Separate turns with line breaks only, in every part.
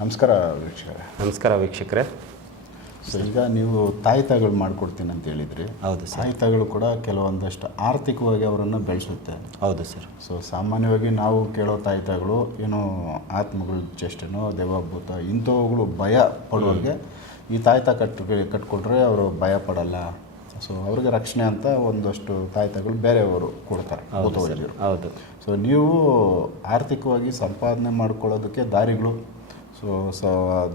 ನಮಸ್ಕಾರ ವೀಕ್ಷಕರೇ.
ನಮಸ್ಕಾರ ವೀಕ್ಷಕರೇ.
ಸೊ ಈಗ ನೀವು ತಾಯ್ತಗಳು ಮಾಡಿಕೊಡ್ತೀನಿ ಅಂತ ಹೇಳಿದ್ರಿ.
ಹೌದು ಸರ್.
ತಾಯ್ತಗಳು ಕೂಡ ಕೆಲವೊಂದಷ್ಟು ಆರ್ಥಿಕವಾಗಿ ಅವರನ್ನು ಬೆಳೆಸುತ್ತೆ.
ಹೌದು ಸರ್.
ಸೊ ಸಾಮಾನ್ಯವಾಗಿ ನಾವು ಕೇಳೋ ತಾಯ್ತಗಳು ಏನೋ ಆತ್ಮಗಳು ಚೇಷ್ಟೆನೋ ದೇವಭೂತ ಇಂಥವುಗಳು ಭಯ ಪಡೋರಿಗೆ ಈ ತಾಯ್ತ ಕಟ್ ಕಟ್ಕೊಂಡ್ರೆ ಅವರು ಭಯ ಪಡಲ್ಲ. ಸೊ ಅವ್ರಿಗೆ ರಕ್ಷಣೆ ಅಂತ ಒಂದಷ್ಟು ತಾಯ್ತಗಳು ಬೇರೆಯವರು ಕೊಡ್ತಾರೆ
ಹೌದು.
ಸೊ ನೀವು ಆರ್ಥಿಕವಾಗಿ ಸಂಪಾದನೆ ಮಾಡ್ಕೊಳ್ಳೋದಕ್ಕೆ ದಾರಿಗಳು ಸೊ ಸೊ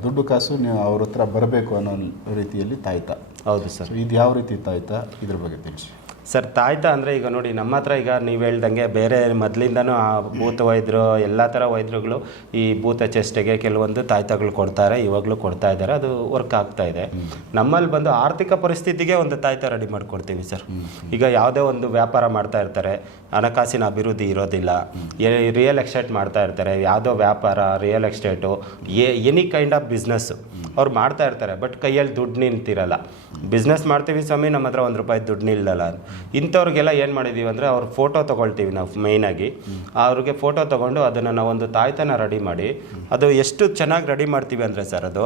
ದುಡ್ಡು ಕಾಸು ನೀವು ಅವ್ರ ಹತ್ರ ಬರಬೇಕು ಅನ್ನೋ ರೀತಿಯಲ್ಲಿ ತಾಯ್ತ.
ಹೌದು ಸರ್.
ಇದು ಯಾವ ರೀತಿ ತಾಯ್ತ? ಇದ್ರ ಬಗ್ಗೆ ತಿಳಿಸಿ.
ಸರ್, ತಾಯ್ತ ಅಂದರೆ ಈಗ ನೋಡಿ, ನಮ್ಮ ಹತ್ರ ಈಗ ನೀವು ಹೇಳ್ದಂಗೆ ಬೇರೆ ಮೊದಲಿಂದನೂ ಆ ಭೂತ ವೈದ್ಯರು, ಎಲ್ಲ ಥರ ವೈದ್ಯರುಗಳು ಈ ಭೂತ ಚೇಷ್ಟೆಗೆ ಕೆಲವೊಂದು ತಾಯ್ತಗಳು ಕೊಡ್ತಾರೆ, ಇವಾಗಲೂ ಕೊಡ್ತಾ ಇದ್ದಾರೆ. ಅದು ವರ್ಕ್ ಆಗ್ತಾ ಇದೆ. ನಮ್ಮಲ್ಲಿ ಬಂದು ಆರ್ಥಿಕ ಪರಿಸ್ಥಿತಿಗೆ ಒಂದು ತಾಯ್ತ ರೆಡಿ ಮಾಡಿಕೊಡ್ತೀವಿ ಸರ್. ಈಗ ಯಾವುದೇ ಒಂದು ವ್ಯಾಪಾರ ಮಾಡ್ತಾ ಇರ್ತಾರೆ, ಹಣಕಾಸಿನ ಅಭಿವೃದ್ಧಿ ಇರೋದಿಲ್ಲ ರಿಯಲ್ ಎಸ್ಟೇಟ್ ಮಾಡ್ತಾ ಇರ್ತಾರೆ, ಯಾವುದೋ ವ್ಯಾಪಾರ real estate any kind of business ಅವ್ರು ಮಾಡ್ತಾ ಇರ್ತಾರೆ ಬಟ್ ಕೈಯಲ್ಲಿ ದುಡ್ಡು ನಿಂತಿರಲ್ಲ. ಬಿಸ್ನೆಸ್ ಮಾಡ್ತೀವಿ ಸ್ವಾಮಿ, ನಮ್ಮ ಹತ್ರ ಒಂದು ರೂಪಾಯಿ ದುಡ್ಡು ನಿಲ್ಲಲ್ಲ ಇಂಥವ್ರಿಗೆಲ್ಲ ಏನು ಮಾಡಿದ್ದೀವಿ ಅಂದರೆ ಅವ್ರ ಫೋಟೋ ತೊಗೊಳ್ತೀವಿ ನಾವು ಮೇಯ್ನಾಗಿ ಅವ್ರಿಗೆ ಫೋಟೋ ತೊಗೊಂಡು ಅದನ್ನು ನಾವು ಒಂದು ತಾಯ್ತನ ರೆಡಿ ಮಾಡಿ, ಅದು ಎಷ್ಟು ಚೆನ್ನಾಗಿ ರೆಡಿ ಮಾಡ್ತೀವಿ ಅಂದರೆ ಸರ್ ಅದು,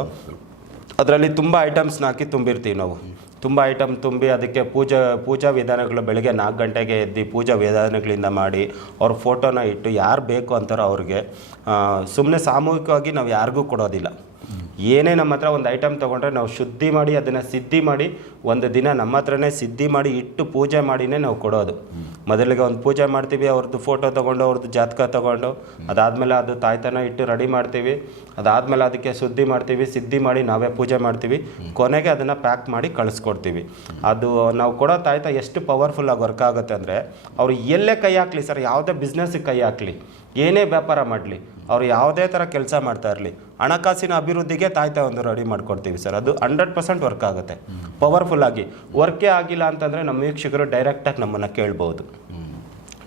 ಅದರಲ್ಲಿ ತುಂಬ ಐಟಮ್ಸ್ನ ಹಾಕಿ ತುಂಬಿರ್ತೀವಿ ನಾವು. ತುಂಬ ಐಟಮ್ ತುಂಬಿ ಅದಕ್ಕೆ ಪೂಜಾ ಪೂಜಾ ವಿಧಾನಗಳು ಬೆಳಗ್ಗೆ ನಾಲ್ಕು ಗಂಟೆಗೆ ಎದ್ದು ಪೂಜಾ ವಿಧಾನಗಳಿಂದ ಮಾಡಿ, ಅವ್ರ ಫೋಟೋನ ಇಟ್ಟು ಯಾರು ಬೇಕು ಅಂತಾರೋ ಅವ್ರಿಗೆ ಸುಮ್ಮನೆ ಸಾಮೂಹಿಕವಾಗಿ ನಾವು ಯಾರಿಗೂ ಕೊಡೋದಿಲ್ಲ. ಏನೇ ನಮ್ಮ ಹತ್ರ ಒಂದು ಐಟಮ್ ತೊಗೊಂಡ್ರೆ ನಾವು ಶುದ್ಧಿ ಮಾಡಿ ಅದನ್ನು ಸಿದ್ಧಿ ಮಾಡಿ ಒಂದು ದಿನ ನಮ್ಮ ಹತ್ರನೇ ಸಿದ್ಧಿ ಮಾಡಿ ಇಟ್ಟು ಪೂಜೆ ಮಾಡಿನೇ ನಾವು ಕೊಡೋದು. ಮೊದಲಿಗೆ ಒಂದು ಪೂಜೆ ಮಾಡ್ತೀವಿ, ಅವ್ರದ್ದು ಫೋಟೋ ತೊಗೊಂಡು, ಅವ್ರದ್ದು ಜಾತಕ ತೊಗೊಂಡು, ಅದಾದಮೇಲೆ ಅದು ತಾಯ್ತನ ಇಟ್ಟು ರೆಡಿ ಮಾಡ್ತೀವಿ, ಅದಾದಮೇಲೆ ಅದಕ್ಕೆ ಶುದ್ಧಿ ಮಾಡ್ತೀವಿ, ಸಿದ್ಧಿ ಮಾಡಿ ನಾವೇ ಪೂಜೆ ಮಾಡ್ತೀವಿ, ಕೊನೆಗೆ ಅದನ್ನು ಪ್ಯಾಕ್ ಮಾಡಿ ಕಳಿಸ್ಕೊಡ್ತೀವಿ. ಅದು ನಾವು ಕೊಡೋ ತಾಯ್ತ ಎಷ್ಟು ಪವರ್ಫುಲ್ಲಾಗಿ ವರ್ಕ್ ಆಗುತ್ತೆ ಅಂದರೆ, ಅವ್ರು ಎಲ್ಲೇ ಕೈ ಹಾಕಲಿ ಸರ್, ಯಾವುದೇ ಬಿಸ್ನೆಸ್ಸಿಗೆ ಕೈ ಹಾಕಲಿ, ಏನೇ ವ್ಯಾಪಾರ ಮಾಡಲಿ, ಅವ್ರು ಯಾವುದೇ ಥರ ಕೆಲಸ ಮಾಡ್ತಾ ಇರಲಿ ಹಣಕಾಸಿನ ಅಭಿವೃದ್ಧಿಗೆ ತಾಯ್ತ ಒಂದು ರೆಡಿ ಮಾಡ್ಕೊಡ್ತೀವಿ ಸರ್. ಅದು ಹಂಡ್ರೆಡ್ ಪರ್ಸೆಂಟ್ ವರ್ಕ್ ಆಗುತ್ತೆ. ಪವರ್ಫುಲ್ ಆಗಿ. ವರ್ಕೇ ಆಗಿಲ್ಲ ಅಂತಂದರೆ ನಮ್ಮ ವೀಕ್ಷಕರು ಡೈರೆಕ್ಟಾಗಿ ನಮ್ಮನ್ನು ಕೇಳ್ಬೋದು.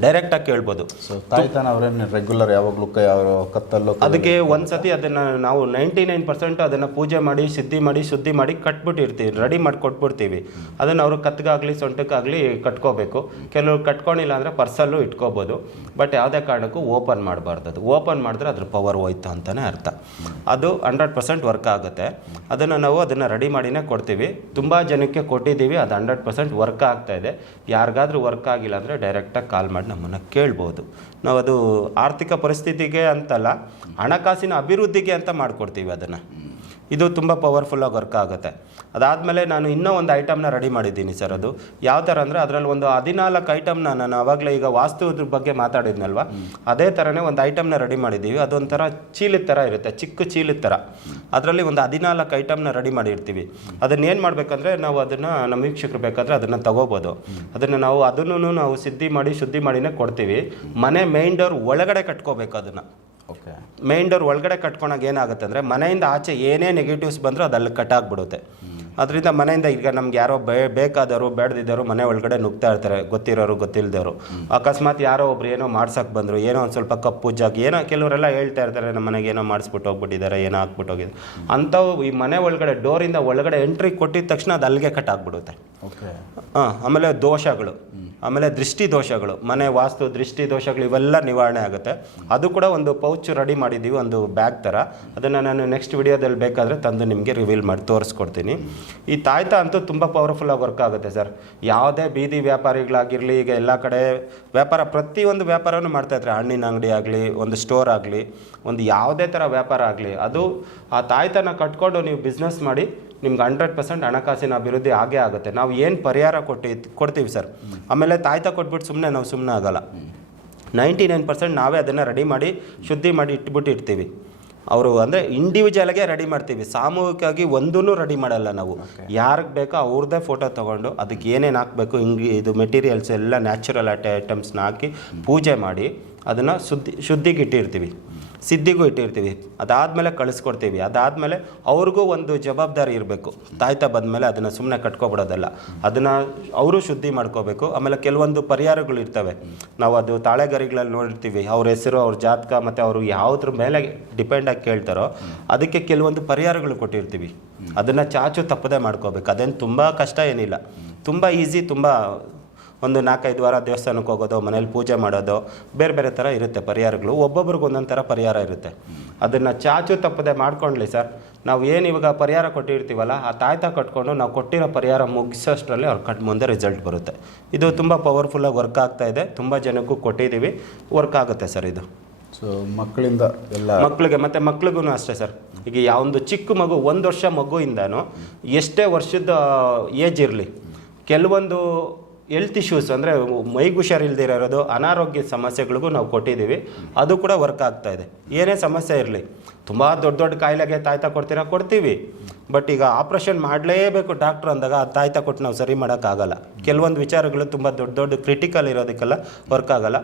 ಡೈರೆಕ್ಟಾಗಿ ಕೇಳ್ಬೋದು.
ಸೊ ತಾಯ್ತನ ಅವರೇನು ರೆಗ್ಯುಲರ್ ಯಾವಾಗಲೂ ಅವರು ಕತ್ತಲ್ಲೋ
ಅದಕ್ಕೆ ಒಂದ್ಸತಿ ಅದನ್ನು ನಾವು ನೈಂಟಿ ನೈನ್ ಪರ್ಸೆಂಟ್ ಅದನ್ನು ಪೂಜೆ ಮಾಡಿ ಸಿದ್ಧಿ ಮಾಡಿ ಶುದ್ಧಿ ಮಾಡಿ ಕಟ್ಬಿಟ್ಟಿರ್ತೀವಿ. ರೆಡಿ ಮಾಡಿ ಕೊಟ್ಬಿಡ್ತೀವಿ. ಅದನ್ನು ಅವರು ಕತ್ಗಾಗಲಿ ಸೊಂಟಕ್ಕಾಗಲಿ ಕಟ್ಕೋಬೇಕು. ಕೆಲವರು ಕಟ್ಕೊಂಡಿಲ್ಲ ಅಂದರೆ ಪರ್ಸಲ್ಲು ಇಟ್ಕೋಬೋದು. ಬಟ್ ಯಾವುದೇ ಕಾರಣಕ್ಕೂ ಓಪನ್ ಮಾಡಬಾರ್ದು ಅದು. ಓಪನ್ ಮಾಡಿದ್ರೆ ಅದ್ರ ಪವರ್ ಹೋಯ್ತು ಅಂತಲೇ ಅರ್ಥ. ಅದು ಹಂಡ್ರೆಡ್ ಪರ್ಸೆಂಟ್ ವರ್ಕ್ ಆಗುತ್ತೆ. ಅದನ್ನು ನಾವು ಅದನ್ನು ರೆಡಿ ಮಾಡಿನೇ ಕೊಡ್ತೀವಿ. ತುಂಬ ಜನಕ್ಕೆ ಕೊಟ್ಟಿದ್ದೀವಿ. ಅದು ಹಂಡ್ರೆಡ್ ಪರ್ಸೆಂಟ್ ವರ್ಕ್ ಆಗ್ತಾ ಇದೆ. ಯಾರಿಗಾದ್ರೂ ವರ್ಕ್ ಆಗಿಲ್ಲ ಅಂದರೆ ಡೈರೆಕ್ಟಾಗಿ ಕಾಲ್ ಮಾಡಿ ನಮ್ಮನ್ನು ಕೇಳ್ಬೋದು. ನಾವು ಅದು ಆರ್ಥಿಕ ಪರಿಸ್ಥಿತಿಗೆ ಅಂತಲ್ಲ ಹಣಕಾಸಿನ ಅಭಿವೃದ್ಧಿಗೆ ಅಂತ ಮಾಡಿಕೊಡ್ತೀವಿ ಅದನ್ನು. ಇದು ತುಂಬ ಪವರ್ಫುಲ್ಲಾಗಿ ವರ್ಕ್ ಆಗುತ್ತೆ. ಅದಾದಮೇಲೆ ನಾನು ಇನ್ನೂ ಒಂದು ಐಟಮ್ನ ರೆಡಿ ಮಾಡಿದ್ದೀನಿ ಸರ್ ಅದು. ಯಾವ ಥರ ಅಂದರೆ ಅದರಲ್ಲಿ ಒಂದು ಹದಿನಾಲ್ಕು ಐಟಮ್ನ ನಾನು ಆವಾಗಲೇ ಈಗ ವಾಸ್ತುದ್ರ ಬಗ್ಗೆ ಮಾತಾಡಿದ್ನಲ್ವ? ಅದೇ ಥರನೇ ಒಂದು ಐಟಮ್ನ ರೆಡಿ ಮಾಡಿದ್ದೀವಿ. ಅದೊಂಥರ ಚೀಲದ ಥರ ಇರುತ್ತೆ, ಚಿಕ್ಕ ಚೀಲದ ಥರ ಅದರಲ್ಲಿ ಒಂದು ಹದಿನಾಲ್ಕು ಐಟಮ್ನ ರೆಡಿ ಮಾಡಿರ್ತೀವಿ. ಅದನ್ನ ಏನು ಮಾಡಬೇಕಂದ್ರೆ ನಾವು ಅದನ್ನು ನಮ್ಮ ವೀಕ್ಷಕರು ಬೇಕಾದರೆ ಅದನ್ನು ತಗೋಬೋದು. ಅದನ್ನು ನಾವು ಅದನ್ನು ನಾವು ಸಿದ್ಧಿ ಮಾಡಿ ಶುದ್ಧಿ ಮಾಡಿನೇ ಕೊಡ್ತೀವಿ. ಮನೆ ಮೇನ್ ಡೋರ್ ಒಳಗಡೆ ಕಟ್ಕೋಬೇಕು ಅದನ್ನು. ಮೇನ್ ಡೋರ್ ಒಳಗಡೆ ಕಟ್ಕೊಳಕ್ಕೆ ಏನಾಗುತ್ತೆ ಅಂದರೆ ಮನೆಯಿಂದ ಆಚೆ ಏನೇ ನೆಗೆಟಿವ್ಸ್ ಬಂದರೂ ಅದು ಅಲ್ಲಿ ಆಗಿಬಿಡುತ್ತೆ. ಅದರಿಂದ ಮನೆಯಿಂದ ಈಗ ನಮ್ಗೆ ಯಾರೋ ಬೇ ಬೇಕಾದವರು ಬೇಡದಿದ್ದವರು ಮನೆ ಒಳಗಡೆ ನುಗ್ತಾ ಇರ್ತಾರೆ. ಗೊತ್ತಿರೋರು ಗೊತ್ತಿಲ್ಲದವರು ಅಕಸ್ಮಾತ್ ಯಾರೋ ಒಬ್ರು ಏನೋ ಮಾಡ್ಸಕ್ಕೆ ಬಂದರು ಏನೋ ಒಂದು ಸ್ವಲ್ಪ ಕಪ್ಪು ಜಾಗ ಏನೋ ಕೆಲವರೆಲ್ಲ ಹೇಳ್ತಾ ಇರ್ತಾರೆ ನಮ್ಮ ಮನೆಗೆ ಏನೋ ಮಾಡಿಸ್ಬಿಟ್ಟು ಹೋಗ್ಬಿಟ್ಟಿದ್ದಾರೆ ಏನೋ ಹಾಕ್ಬಿಟ್ಟು ಹೋಗಿದೆ. ಅಂಥವು ಈ ಮನೆ ಒಳಗಡೆ ಡೋರಿಂದ ಒಳಗಡೆ ಎಂಟ್ರಿ ಕೊಟ್ಟಿದ ತಕ್ಷಣ ಅದು ಅಲ್ಲಿಗೆ ಕಟ್
ಓಕೆ
ಹಾಂ, ಆಮೇಲೆ ದೋಷಗಳು. ಆಮೇಲೆ ದೃಷ್ಟಿ ದೋಷಗಳು. ಮನೆ ವಾಸ್ತು, ದೃಷ್ಟಿ ದೋಷಗಳು ಇವೆಲ್ಲ ನಿವಾರಣೆ ಆಗುತ್ತೆ. ಅದು ಕೂಡ ಒಂದು ಪೌಚ್ ರೆಡಿ ಮಾಡಿದ್ದೀವಿ ಒಂದು ಬ್ಯಾಗ್ ಥರ. ಅದನ್ನು ನಾನು ನೆಕ್ಸ್ಟ್ ವಿಡಿಯೋದಲ್ಲಿ ಬೇಕಾದರೆ ತಂದು ನಿಮಗೆ ರಿವೀಲ್ ಮಾಡಿ ತೋರಿಸ್ಕೊಡ್ತೀನಿ. ಈ ತಾಯ್ತ ಅಂತೂ ತುಂಬ ಪವರ್ಫುಲ್ಲಾಗಿ ವರ್ಕ್ ಆಗುತ್ತೆ ಸರ್. ಯಾವುದೇ ಬೀದಿ ವ್ಯಾಪಾರಿಗಳಾಗಿರಲಿ, ಈಗ ಎಲ್ಲ ಕಡೆ ವ್ಯಾಪಾರ, ಪ್ರತಿಯೊಂದು ಮಾಡ್ತಾ ಇದ್ದಾರೆ ಹಣ್ಣಿನ ಅಂಗಡಿ ಆಗಲಿ, ಒಂದು ಸ್ಟೋರ್ ಆಗಲಿ, ಒಂದು ಯಾವುದೇ ಥರ ವ್ಯಾಪಾರ ಆಗಲಿ, ಅದು ಆ ತಾಯ್ತನ ಕಟ್ಕೊಂಡು ನೀವು ಬಿಸ್ನೆಸ್ ಮಾಡಿ ನಿಮ್ಗೆ ಹಂಡ್ರೆಡ್ ಪರ್ಸೆಂಟ್ ಹಣಕಾಸಿನ ಅಭಿವೃದ್ಧಿ ಆಗೇ ಆಗುತ್ತೆ. ನಾವು ಏನು ಪರಿಹಾರ ಕೊಟ್ಟಿ ಕೊಡ್ತೀವಿ ಸರ್? ಆಮೇಲೆ ತಾಯ್ತ ಕೊಟ್ಬಿಟ್ಟು ಸುಮ್ಮನೆ ನಾವು ಸುಮ್ಮನೆ ಆಗಲ್ಲ. ನೈಂಟಿ ನೈನ್ ಪರ್ಸೆಂಟ್ ನಾವೇ ಅದನ್ನು ರೆಡಿ ಮಾಡಿ ಶುದ್ಧಿ ಮಾಡಿ ಇಟ್ಬಿಟ್ಟು ಇಡ್ತೀವಿ. ಅವರು ಅಂದರೆ ಇಂಡಿವಿಜುವಲ್ಗೆ ರೆಡಿ ಮಾಡ್ತೀವಿ. ಸಾಮೂಹಿಕವಾಗಿ ಒಂದೂ ರೆಡಿ ಮಾಡಲ್ಲ ನಾವು. ಯಾರಿಗೆ ಬೇಕೋ ಅವ್ರದ್ದೇ ಫೋಟೋ ತೊಗೊಂಡು ಅದಕ್ಕೆ ಏನೇನು ಹಾಕಬೇಕು ಹಿಂಗೆ ಇದು ಮೆಟೀರಿಯಲ್ಸ್ ಎಲ್ಲ ನ್ಯಾಚುರಲ್ ಐಟಮ್ಸ್ನ ಹಾಕಿ ಪೂಜೆ ಮಾಡಿ ಅದನ್ನು ಶುದ್ಧಿ ಶುದ್ಧಿಗೆ ಇಟ್ಟಿರ್ತೀವಿ. ಸಿದ್ಧಿಗೂ ಇಟ್ಟಿರ್ತೀವಿ. ಅದಾದಮೇಲೆ ಕಳಿಸ್ಕೊಡ್ತೀವಿ. ಅದಾದಮೇಲೆ ಅವ್ರಿಗೂ ಒಂದು ಜವಾಬ್ದಾರಿ ಇರಬೇಕು. ತಾಯ್ತ ಬಂದಮೇಲೆ ಅದನ್ನು ಸುಮ್ಮನೆ ಕಟ್ಕೊಬಿಡೋದಲ್ಲ. ಅದನ್ನು ಅವರು ಶುದ್ಧಿ ಮಾಡ್ಕೋಬೇಕು. ಆಮೇಲೆ ಕೆಲವೊಂದು ಪರಿಹಾರಗಳು ಇರ್ತವೆ. ನಾವು ಅದು ತಾಳೆಗರಿಗಳಲ್ಲಿ ನೋಡಿರ್ತೀವಿ. ಅವ್ರ ಹೆಸರು, ಅವ್ರ ಜಾತಕ ಮತ್ತು ಅವರು ಯಾವುದ್ರ ಮೇಲೆ ಡಿಪೆಂಡಾಗಿ ಕೇಳ್ತಾರೋ ಅದಕ್ಕೆ ಕೆಲವೊಂದು ಪರಿಹಾರಗಳು ಕೊಟ್ಟಿರ್ತೀವಿ. ಅದನ್ನು ಚಾಚು ತಪ್ಪದೇ ಮಾಡ್ಕೋಬೇಕು. ಅದೇನು ತುಂಬ ಕಷ್ಟ ಏನಿಲ್ಲ. ತುಂಬ ಈಸಿ ತುಂಬ ಒಂದು ನಾಲ್ಕೈದು ವಾರ ದೇವಸ್ಥಾನಕ್ಕೆ ಹೋಗೋದು ಮನೇಲಿ ಪೂಜೆ ಮಾಡೋದು ಬೇರೆ ಬೇರೆ ಥರ ಇರುತ್ತೆ ಪರಿಹಾರಗಳು. ಒಬ್ಬೊಬ್ರಿಗೆ ಒಂದೊಂದು ಥರ ಪರಿಹಾರ ಇರುತ್ತೆ. ಅದನ್ನು ಚಾಚು ತಪ್ಪದೆ ಮಾಡ್ಕೊಳ್ಳಿ ಸರ್. ನಾವು ಏನು ಇವಾಗ ಪರಿಹಾರ ಕೊಟ್ಟಿರ್ತೀವಲ್ಲ ಆ ತಾಯ್ತ ಕಟ್ಕೊಂಡು ನಾವು ಕೊಟ್ಟಿರೋ ಪರಿಹಾರ ಮುಗಿಸೋಷ್ಟರಲ್ಲಿ ಅವ್ರ ಕಟ್ ಮುಂದೆ ರಿಸಲ್ಟ್ ಬರುತ್ತೆ. ಇದು ತುಂಬ ಪವರ್ಫುಲ್ಲಾಗಿ ವರ್ಕ್ ಆಗ್ತಾ ಇದೆ. ತುಂಬ ಜನಕ್ಕೂ ಕೊಟ್ಟಿದ್ದೀವಿ ವರ್ಕ್ ಆಗುತ್ತೆ ಸರ್ ಇದು.
ಸೊ ಮಕ್ಕಳಿಂದ ಎಲ್ಲ
ಮಕ್ಕಳಿಗೆ ಮತ್ತು ಮಕ್ಳಿಗೂ ಅಷ್ಟೇ ಸರ್. ಈಗ ಯಾವೊಂದು ಚಿಕ್ಕ ಮಗು ಒಂದು ವರ್ಷ ಮಗುವಿಂದನೂ ಎಷ್ಟೇ ವರ್ಷದ ಏಜ್ ಇರಲಿ ಕೆಲವೊಂದು ಹೆಲ್ತ್ ಇಶ್ಯೂಸ್ ಅಂದರೆ ಮೈಗೆ ಹುಷಾರಿಲ್ದೇ ಇರೋದು, ಅನಾರೋಗ್ಯ ಸಮಸ್ಯೆಗಳಿಗೂ ನಾವು ಕೊಟ್ಟಿದ್ದೀವಿ. ಅದು ಕೂಡ ವರ್ಕ್ ಆಗ್ತಾ ಇದೆ. ಏನೇ ಸಮಸ್ಯೆ ಇರಲಿ, ತುಂಬ ದೊಡ್ಡ ದೊಡ್ಡ ಕಾಯಿಲೆಗೆ ತಾಯ್ತ ಕೊಡ್ತೀರಾ? ಕೊಡ್ತೀವಿ. ಬಟ್ ಈಗ ಆಪ್ರೇಷನ್ ಮಾಡಲೇಬೇಕು ಡಾಕ್ಟ್ರು ಅಂದಾಗ ಆ ತಾಯ್ತ ಕೊಟ್ಟು ನಾವು ಸರಿ ಮಾಡೋಕ್ಕಾಗಲ್ಲ. ಕೆಲವೊಂದು ವಿಚಾರಗಳು ತುಂಬ ದೊಡ್ಡ ದೊಡ್ಡ ಕ್ರಿಟಿಕಲ್ ಇರೋದಕ್ಕೆಲ್ಲ ವರ್ಕ್ ಆಗಲ್ಲ.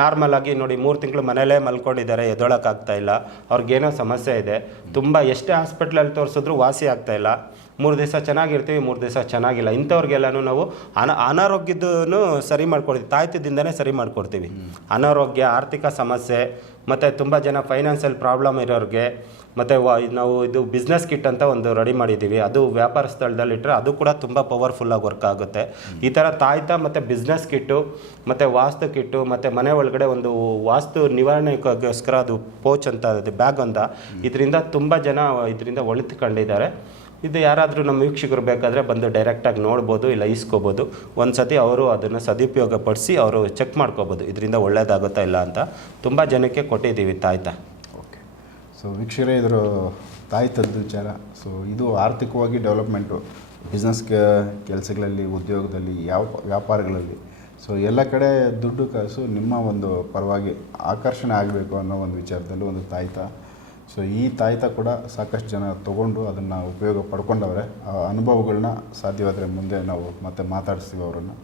ನಾರ್ಮಲ್ ಆಗಿ ನೋಡಿ, ಮೂರು ತಿಂಗಳು ಮನೇಲೇ ಮಲ್ಕೊಂಡಿದ್ದಾರೆ ಎದೊಳಕ್ಕಾಗ್ತಾ ಇಲ್ಲ. ಅವ್ರಿಗೇನೋ ಸಮಸ್ಯೆ ಇದೆ. ತುಂಬ ಎಷ್ಟೇ ಹಾಸ್ಪಿಟ್ಲಲ್ಲಿ ತೋರಿಸಿದ್ರು ವಾಸಿ ಆಗ್ತಾಯಿಲ್ಲ ಮೂರು ದಿವಸ ಚೆನ್ನಾಗಿರ್ತೀವಿ, ಮೂರು ದಿವಸ ಚೆನ್ನಾಗಿಲ್ಲ. ಇಂಥವ್ರಿಗೆಲ್ಲನೂ ನಾವು ಅನ ಅನಾರೋಗ್ಯದೂ ಸರಿ ಮಾಡ್ಕೊಡ್ತೀವಿ. ತಾಯ್ತದಿಂದನೇ ಸರಿ ಮಾಡಿಕೊಡ್ತೀವಿ. ಅನಾರೋಗ್ಯ, ಆರ್ಥಿಕ ಸಮಸ್ಯೆ, ಮತ್ತು ತುಂಬ ಜನ ಫೈನಾನ್ಷಿಯಲ್ ಪ್ರಾಬ್ಲಮ್ ಇರೋರಿಗೆ, ಮತ್ತು ನಾವು ಇದು ಬಿಸ್ನೆಸ್ ಕಿಟ್ ಅಂತ ಒಂದು ರೆಡಿ ಮಾಡಿದ್ದೀವಿ. ಅದು ವ್ಯಾಪಾರ ಸ್ಥಳದಲ್ಲಿ ಇಟ್ಟರೆ ಅದು ಕೂಡ ತುಂಬ ಪವರ್ಫುಲ್ಲಾಗಿ ವರ್ಕ್ ಆಗುತ್ತೆ. ಈ ಥರ ತಾಯ್ತ ಮತ್ತು ಬಿಸ್ನೆಸ್ ಕಿಟ್ಟು, ಮತ್ತು ವಾಸ್ತು ಕಿಟ್ಟು, ಮತ್ತು ಮನೆ ಒಳಗಡೆ ಒಂದು ವಾಸ್ತು ನಿವಾರಣೆಗೋಸ್ಕರ ಅದು ಪೋಚ್ ಅಂತ ಬ್ಯಾಗ್ ಅಂತ, ಇದರಿಂದ ತುಂಬ ಜನ ಇದರಿಂದ ಒಳಿತುಕೊಂಡಿದ್ದಾರೆ. ಇದು ಯಾರಾದರೂ ನಮ್ಮ ವೀಕ್ಷಕರು ಬೇಕಾದರೆ ಬಂದು ಡೈರೆಕ್ಟಾಗಿ ನೋಡ್ಬೋದು ಇಲ್ಲ ಇಸ್ಕೋಬೋದು ಒಂದು ಸತಿ ಅವರು ಅದನ್ನು ಸದುಪಯೋಗ ಪಡಿಸಿ ಅವರು ಚೆಕ್ ಮಾಡ್ಕೋಬೋದು. ಇದರಿಂದ ಒಳ್ಳೇದಾಗುತ್ತಾ ಇಲ್ಲ ಅಂತ. ತುಂಬ ಜನಕ್ಕೆ ಕೊಟ್ಟಿದ್ದೀವಿ ತಾಯ್ತ.
ಓಕೆ ಸೊ ವೀಕ್ಷಕರೇ ಇದರ ತಾಯ್ತದ್ದು ವಿಚಾರ. ಸೊ ಇದು ಆರ್ಥಿಕವಾಗಿ ಡೆವಲಪ್ಮೆಂಟು ಬಿಸ್ನೆಸ್ ಕೆಲಸಗಳಲ್ಲಿ, ಉದ್ಯೋಗದಲ್ಲಿ, ಯಾವ, ವ್ಯಾಪಾರಗಳಲ್ಲಿ. ಸೊ ಎಲ್ಲ ಕಡೆ ದುಡ್ಡು ಕಾಸು ನಿಮ್ಮ ಒಂದು ಪರವಾಗಿ ಆಕರ್ಷಣೆ ಆಗಬೇಕು ಅನ್ನೋ ಒಂದು ವಿಚಾರದಲ್ಲಿ ಒಂದು ತಾಯ್ತ. ಸೊ ಈ ತಾಯಿತ ಕೂಡ ಸಾಕಷ್ಟು ಜನ ತಗೊಂಡು ಅದನ್ನು ಉಪಯೋಗ ಪಡ್ಕೊಂಡವ್ರೆ. ಆ ಅನುಭವಗಳನ್ನ ಸಾಧ್ಯವಾದರೆ ಮುಂದೆ ನಾವು ಮತ್ತೆ ಮಾತಾಡಿಸ್ತೀವಿ ಅವರನ್ನು.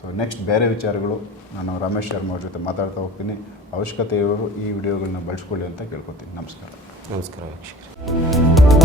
ಸೊ ನೆಕ್ಸ್ಟ್ ಬೇರೆ ವಿಚಾರಗಳು ನಾನು ರಮೇಶ್ ಶರ್ಮಾ ಅವ್ರ ಜೊತೆ ಮಾತಾಡ್ತಾ ಹೋಗ್ತೀನಿ. ಅವಶ್ಯಕತೆ ಇರೋರು ಈ ವಿಡಿಯೋಗಳನ್ನ ಬಳಸ್ಕೊಳ್ಳಿ ಅಂತ ಕೇಳ್ಕೊತೀನಿ. ನಮಸ್ಕಾರ.
ನಮಸ್ಕಾರ ವೀಕ್ಷಕರೇ.